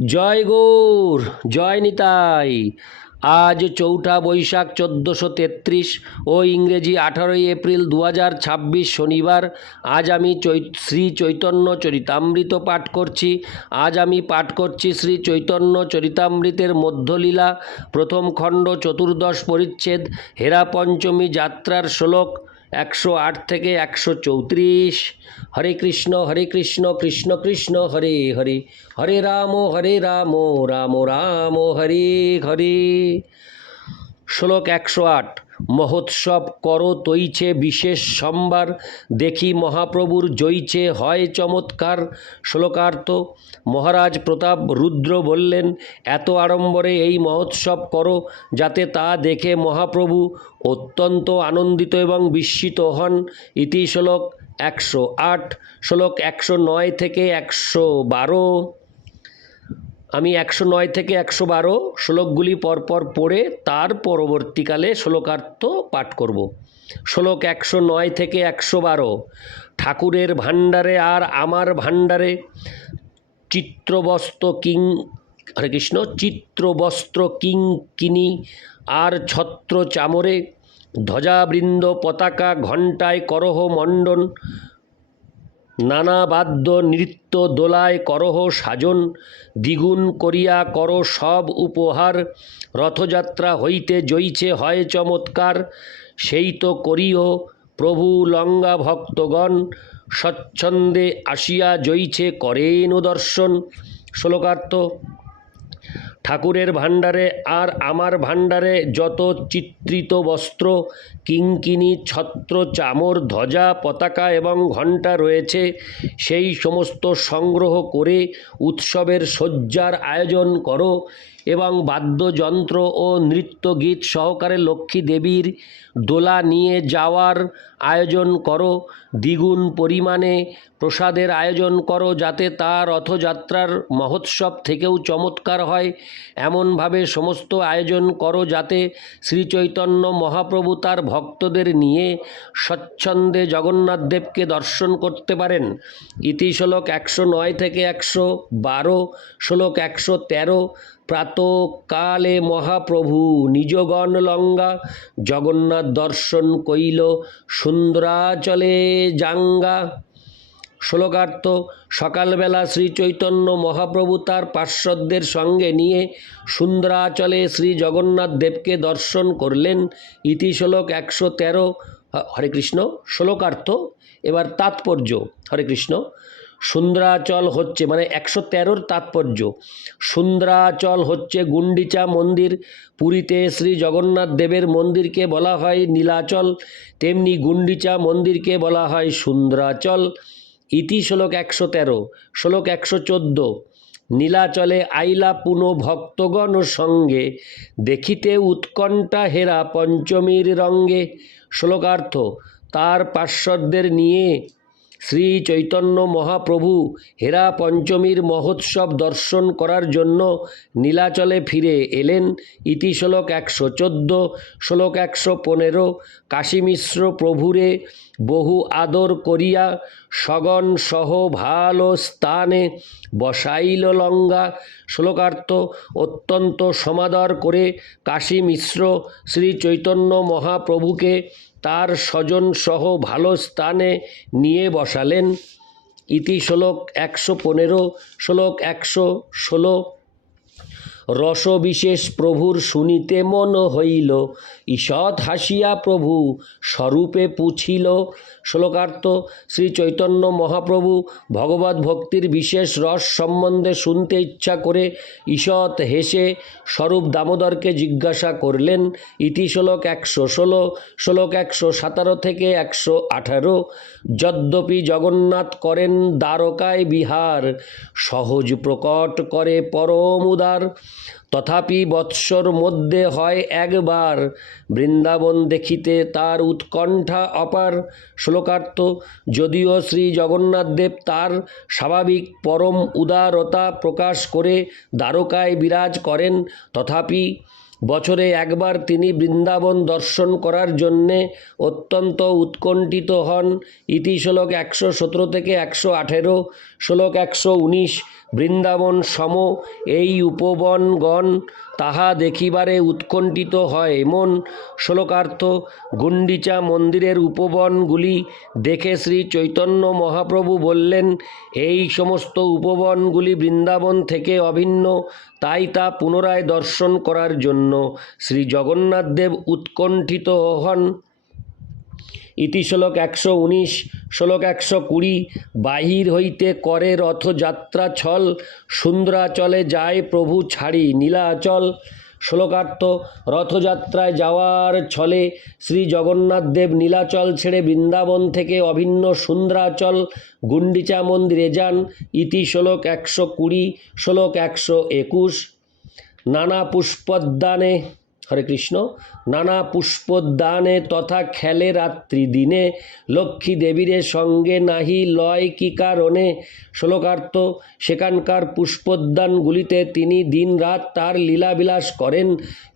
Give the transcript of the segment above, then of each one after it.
জয় গৌর, জয় নিতাই। আজ ৪ঠা বৈশাখ ১৪৩৩ ও ইংরেজি ১৮ই এপ্রিল ২০২৬ শনিবার। আজ আমি শ্রী চৈতন্য চরিতামৃত পাঠ করছি। আজ আমি পাঠ করছি শ্রী চৈতন্য চরিতামৃতের মধ্যলীলা প্রথম খণ্ড ১৪ পরিচ্ছেদ হেরা পঞ্চমী যাত্রার শ্লোক ১০৮ থেকে ১৩৪। হরে কৃষ্ণ কৃষ্ণ কৃষ্ণ হরে হরে, হরে রাম রাম রাম হরে হরে। শ্লোক ১০৮। মহোৎসব করো তৈছে বিশেষ সম্বার, দেখি মহাপ্রভুর জয়ছে হয় চমৎকার। শ্লোকার্থ। মহারাজ প্রতাপ রুদ্র বললেন, এত আড়ম্বরে এই মহোৎসব করো যাতে তা দেখে মহাপ্রভু অত্যন্ত আনন্দিত এবং বিস্মিত হন। ইতি শ্লোক ১০৮। শ্লোক ১০৯ থেকে ১১২। আমি ১০৯ থেকে ১১২ শ্লোকগুলি পরপর পড়ে তার পরবর্তীকালে শ্লোকার্থ পাঠ করব। শ্লোক ১০৯ থেকে ১১২। ঠাকুরের ভাণ্ডারে আর আমার ভাণ্ডারে হরে কৃষ্ণ, চিত্রবস্ত্র কিঙ্কিনি আর ছত্র চামরে, ধ্বজাবৃন্দ পতাকা ঘণ্টায় করহ মণ্ডন, নানা বাদ্য নৃত্য দোলায় করহ সাজন, দ্বিগুণ করিয়া কর সব উপহার, রথযাত্রা হইতে জইছে হয় চমৎকার, সেই তো করিও প্রভু লঙ্গা ভক্তগণ, স্বচ্ছন্দে আসিয়া জইছে করেন দর্শন। শ্লোকার্থ। ঠাকুরের ভাণ্ডারে আর আমার ভাণ্ডারে যত চিত্রিত বস্ত্র, কিঙ্কিনি, ছত্র চামর, ধ্বজা, পতাকা এবং ঘণ্টা রয়েছে, সেই সমস্ত সংগ্রহ করে উৎসবের সজ্জার আয়োজন করো এবং বাদ্যযন্ত্র ও নৃত্যগীত সহকারে লক্ষ্মী দেবীর দোলা নিয়ে যাওয়ার আয়োজন করো। দ্বিগুণ পরিমাণে প্রসাদের আয়োজন করো যাতে তা রথযাত্রার মহোৎসব থেকেও চমৎকার হয়। এমনভাবে সমস্ত আয়োজন করো যাতে শ্রীচৈতন্য মহাপ্রভু তার ভক্তদের নিয়ে স্বচ্ছন্দে জগন্নাথ দেবকে দর্শন করতে পারেন। ইতি শ্লোক ১০৯ থেকে ১১২। শ্লোক ১১৩। প্রাতকালে মহাপ্রভু নিজগণ লঙ্গা, জগন্নাথ দর্শন কইল সুন্দরাচলে জাঙ্গা। শ্লোকার্থ। সকালবেলা শ্রী চৈতন্য মহাপ্রভু তার পার্শ্বদের সঙ্গে নিয়ে সুন্দরাচলে শ্রী জগন্নাথ দেবকে দর্শন করলেন। ইতি শ্লোক ১১৩। হরে কৃষ্ণ। শ্লোকার্থ। এবার তাৎপর্য। হরে কৃষ্ণ। সুন্দরাচল হচ্ছে মানে ১১৩-র তাৎপর্য। সুন্দরাচল হচ্ছে গুন্ডিচা মন্দির। পুরীতে শ্রী জগন্নাথ দেবের মন্দিরকে বলা হয় নীলাচল, তেমনি গুন্ডিচা মন্দিরকে বলা হয় সুন্দরাচল। ইতি শ্লোক ১১৩। শ্লোক ১১৪। নীলাচলে আইলা পুন ভক্তগণ সঙ্গে, দেখিতে উৎকণ্ঠা হেরা পঞ্চমীর রঙ্গে। শ্লোকার্থ। তার পার্শ্বদের নিয়ে শ্রী চৈতন্য মহাপ্রভু হেরা পঞ্চমীর মহোৎসব দর্শন করার জন্য নীলাচলে ফিরে এলেন। ইতি শ্লোক ১১৪। শ্লোক ১১৫। কাশী মিশ্র প্রভুরে বহু আদর করিয়া, সগণ সহ ভালো স্থানে বসাইল লঙ্গা। শ্লোকার্থ। অত্যন্ত সমাদর করে কাশী মিশ্র শ্রী চৈতন্য মহাপ্রভুকে তার স্বজন সহ ভালো স্থানে নিয়ে বসালেন। ইতি শ্লোক ১১৫। শ্লোক ১১৬। রসবিশেষ প্রভুর শুনিতে মন হইল, ঈষৎ হাসিয়া প্রভু স্বরূপে পুছিল। শ্লোকার্থ। শ্রী চৈতন্য মহাপ্রভু ভগবত ভক্তির বিশেষ রস সম্বন্ধে শুনতে ইচ্ছা করে ঈষৎ হেসে স্বরূপ দামোদরকে জিজ্ঞাসা করলেন। ইতি শ্লোক ১১৬। শ্লোক ১১৭ থেকে ১১৮। যদ্যপি জগন্নাথ করেন দ্বারকায় বিহার, সহজ প্রকট করে পরম উদার, তথাপি বৎসর মধ্যে হয় একবার, বৃন্দাবন দেখিতে তার উৎকণ্ঠা অপার। শ্লোকার্থ। যদিও শ্রী জগন্নাথ দেব তার স্বাভাবিক পরম উদারতা প্রকাশ করে দ্বারকায় বিরাজ করেন, তথাপি বছরে একবার তিনি বৃন্দাবন দর্শন করার জন্যে অত্যন্ত উৎকণ্ঠিত হন। ইতি শ্লোক ১১৭ থেকে ১১৮। শ্লোক 119 বৃন্দাবন সম এই উপবনগণ তাহা দেখিবারে উৎকণ্ঠিত হয় মন। শ্লোকার্থ গুন্ডিচা মন্দিরের উপবনগুলি দেখে শ্রী চৈতন্য মহাপ্রভু বললেন, এই সমস্ত উপবনগুলি বৃন্দাবন থেকে অভিন্ন, তাই তা পুনরায় দর্শন করার জন্য শ্রী জগন্নাথদেব উৎকণ্ঠিত হন। ইতি শ্লোক 119। শ্লোক 120 বাহির হইতে করে রথযাত্রা ছল, সুন্দরাচলে যায় প্রভু ছাড়ি নীলাচল। শ্লোকার্থ রথযাত্রায় যাওয়ার ছলে শ্রী জগন্নাথদেব নীলাচল ছেড়ে বৃন্দাবন থেকে অভিন্ন সুন্দরাচল গুন্ডিচা মন্দিরে যান। ইতি শ্লোক 120। শ্লোক 121 নানা পুষ্পোদ্যানে হরে কৃষ্ণ নানা পুষ্পোদ্যানে তথা খেলে রাত্রি দিনে, লক্ষ্মী দেবীরে সঙ্গে নাহি লয় কি কারণে। শ্লোকার্থ সেখানকার পুষ্পোদ্যানগুলিতে তিনি দিন রাত তার লীলাবিলাস করেন,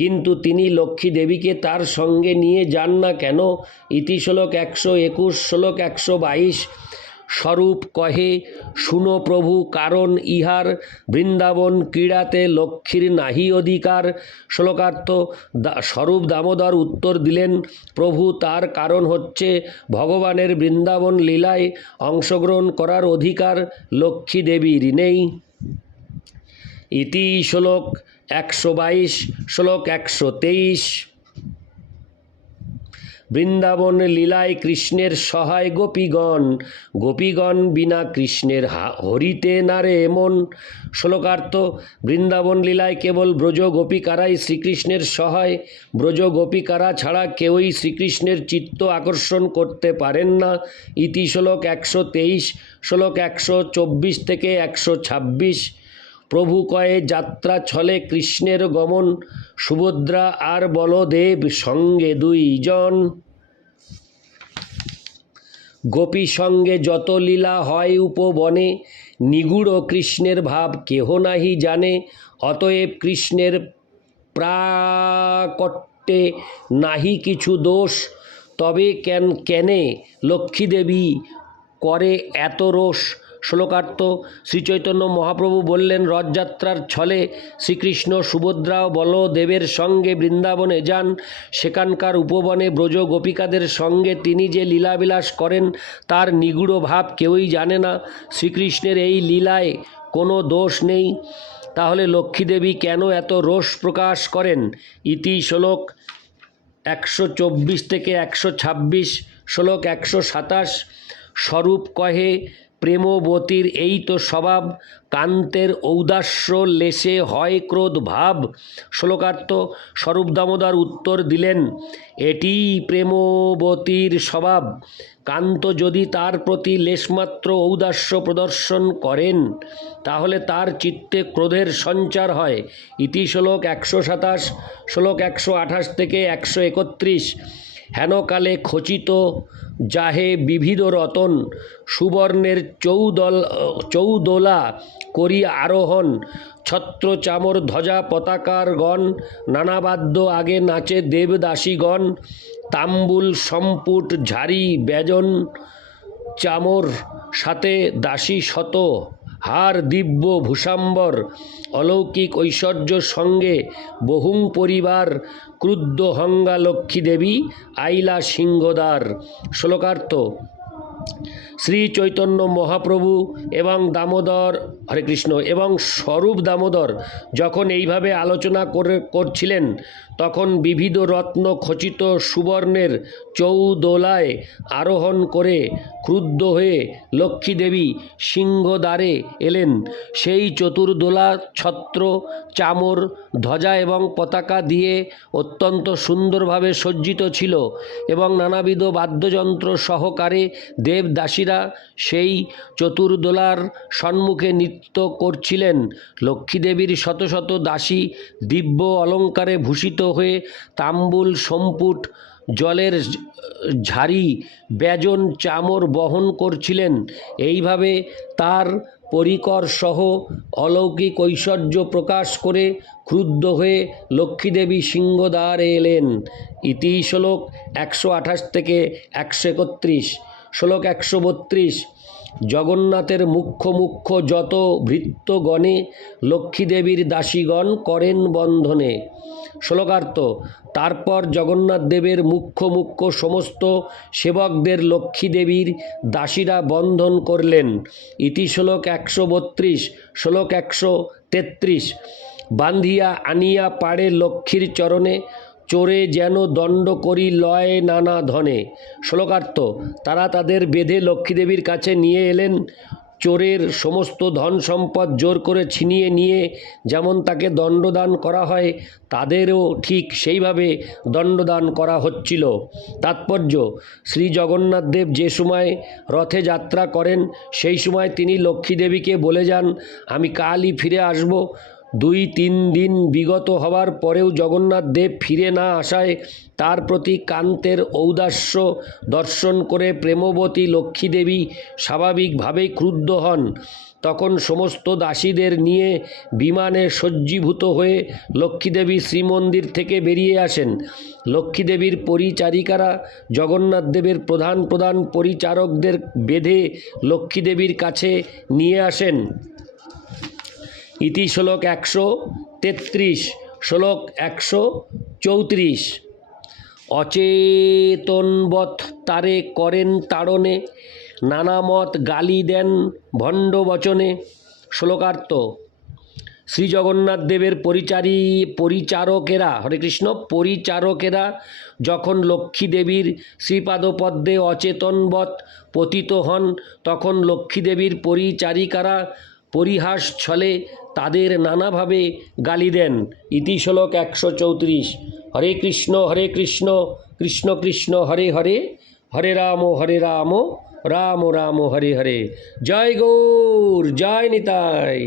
কিন্তু তিনি লক্ষ্মী দেবীকে তার সঙ্গে নিয়ে যান না কেন। ইতি শ্লোক 121। শ্লোক 122 স্বরূপ কহে শুনো প্রভু কারণ ইহার, বৃন্দাবন ক্রীড়াতে লক্ষ্মীর নাহি অধিকার। শ্লোকার্থ স্বরূপ দামোদর উত্তর দিলেন, প্রভু তার কারণ হচ্ছে ভগবানের বৃন্দাবন লীলায় অংশগ্রহণ করার অধিকার লক্ষ্মী দেবীর নেই। ইতি শ্লোক 122। শ্লোক 123 বৃন্দাবন লীলায় কৃষ্ণের সহায় গোপীগণ, গোপীগণ বিনা কৃষ্ণের হরিতে নারে মন। শ্লোকার্থ বৃন্দাবন লীলায় কেবল ব্রজ গোপিকারাই শ্রীকৃষ্ণের সহায়, ব্রজ গোপিকারা ছাড়া কেউই শ্রীকৃষ্ণের চিত্ত আকর্ষণ করতে পারেন না। ইতি শ্লোক 123। শ্লোক 124 থেকে 126 প্রভু কয়ে যাত্রা ছলে কৃষ্ণের গমন, সুভদ্রা আর বলদেব সঙ্গে দুইজন। গোপী সঙ্গে যত লীলা হয় উপবনে, নিগূঢ় কৃষ্ণের ভাব কেহ নাহি জানে। অতএব কৃষ্ণের প্রাকট্যে নাহি কিছু দোষ, তবে কেনে লক্ষ্মীদেবী করে এত রোষ। শ্লোকার্থ শ্রীচৈতন্য মহাপ্রভু বললেন, রথযাত্রার ছলে শ্রীকৃষ্ণ সুভদ্রা ও বলদেবের সঙ্গে বৃন্দাবনে যান। সেখানকার উপবনে ব্রজ গোপিকাদের সঙ্গে তিনি যে লীলাবিলাস করেন তার নিগূঢ় ভাব কেউই জানে না। শ্রীকৃষ্ণের এই লীলায় কোনো দোষ নেই, তাহলে লক্ষ্মীদেবী কেন এত রোষ প্রকাশ করেন। ইতি শ্লোক 124 থেকে 126। শ্লোক 127 স্বরূপ কহে প্রেমবতীর এই তো স্বভাব, কান্তের ঔদাস্য লেশে হয় ক্রোধ ভাব। শ্লোকার্থ স্বরূপ দামোদর উত্তর দিলেন, এটিই প্রেমবতীর স্বভাব। কান্ত যদি তার প্রতি লেশমাত্র ঔদাস্য প্রদর্শন করেন তাহলে তার চিত্তে ক্রোধের সঞ্চার হয়। ইতি শ্লোক 127। শ্লোক 128 থেকে 131 হেনকালে খচিত যাহে বিবিধ রতন, সুবর্ণের চৌদোলা করি আরোহণ, ছত্র চামর ধ্বজা পতাকার গণ, নানাবাদ্য আগে নাচে দেবদাসীগণ, তাম্বুল সম্পুট ঝাড়ি ব্যজন চামর, সাথে দাসী শত হার দিব্য ভূষাম্বর, অলৌকিক ঐশ্বর্য সঙ্গে বহুং পরিবার, ক্রুদ্ধ হঙ্গা লক্ষ্মী দেবী আইলা সিংহদ্বার। শ্লোকার্থ শ্রী চৈতন্য মহাপ্রভু এবং দামোদর হরে কৃষ্ণ এবং স্বরূপ দামোদর যখন এইভাবে আলোচনা করছিলেন তখন বিবিধ রত্ন খচিত সুবর্ণের চৌদোলায় আরোহণ করে ক্রুদ্ধ হয়ে লক্ষ্মী দেবী সিংহদ্বারে এলেন। সেই চতুর্দোলা ছত্র চামর ধ্বজা এবং পতাকা দিয়ে অত্যন্ত সুন্দরভাবে সজ্জিত ছিল এবং নানাবিধ বাদ্যযন্ত্র সহকারে দেবদাসীরা সেই চতুর্দোলার সম্মুখে নৃত্য করছিলেন। লক্ষ্মীদেবীর শত শত দাসী দিব্য অলঙ্কারে ভূষিত হয়ে তাম্বুল সম্পুট জলের ঝাড়ি ব্যজন চামর বহন করছিলেন। এইভাবে তার পরিকর সহ অলৌকিক ঐশ্বর্য প্রকাশ করে ক্রুদ্ধ হয়ে লক্ষ্মীদেবী সিংহদ্বারে এলেন। ইতি শ্লোক 128 থেকে 131। শ্লোক 132 জগন্নাথের মুখ্য মুখ্য যত ভৃত্যগণে লক্ষ্মীদেবীর দাসীগণ করেন বন্ধনে। শ্লোকার্থ। তারপর জগন্নাথ দেবের মুখ্য মুখ্য সমস্ত সেবকদের লক্ষ্মীদেবীর দাসীরা বন্ধন করলেন। ইতি শ্লোক 132। শ্লোক 133। বান্ধিয়া আনিয়া পাড়ে লক্ষ্মীর চরণে, চোরে যেন দণ্ড করি লয় নানা ধনে। শ্লোকার্থ। তারা তাদের বেঁধে লক্ষ্মীদেবীর কাছে নিয়ে এলেন। চোরের সমস্ত ধন সম্পদ জোর করে ছিনিয়ে নিয়ে যেমন তাকে দণ্ডদান করা হয়, তাদেরও ঠিক সেইভাবে দণ্ডদান করা হচ্ছিল। তাৎপর্য: শ্রী জগন্নাথ দেব যে সময় রথে যাত্রা করেন, সেই সময় তিনি লক্ষ্মীদেবীকে বলে যান, আমি কালই ফিরে আসব। 2-3 দিন বিগত হবার পরেও জগন্নাথ দেব ফিরে না আসায় তার প্রতি কান্তের ঔদাস্য দর্শন করে প্রেমবতী লক্ষ্মীদেবী স্বাভাবিকভাবেই ক্রুদ্ধ হন। তখন সমস্ত দাসীদের নিয়ে বিমানে সজ্জীভূত হয়ে লক্ষ্মীদেবী শ্রীমন্দির থেকে বেরিয়ে আসেন। লক্ষ্মীদেবীর পরিচারিকারা জগন্নাথ দেবের প্রধান প্রধান পরিচারকদের বেঁধে লক্ষ্মীদেবীর কাছে নিয়ে আসেন। ইতি শ্লোক 133। শ্লোক 134। অচেতনবৎ তারে করেন তাড়নে, নানামত গালি দেন ভণ্ড বচনে। শ্লোকার্থ। শ্রী জগন্নাথ দেবের পরিচারকেরা, হরে কৃষ্ণ, পরিচারকেরা যখন লক্ষ্মীদেবীর শ্রীপাদপদ্মে অচেতনবৎ পতিত হন, তখন লক্ষ্মীদেবীর পরিচারিকারা পরিহাস ছলে তাদের নানাভাবে গালি দেন। ইতি শ্লোক 134। হরে কৃষ্ণ কৃষ্ণ কৃষ্ণ হরে হরে, হরে রাম রাম রাম হরে হরে। জয় গৌর, জয় নিতাই।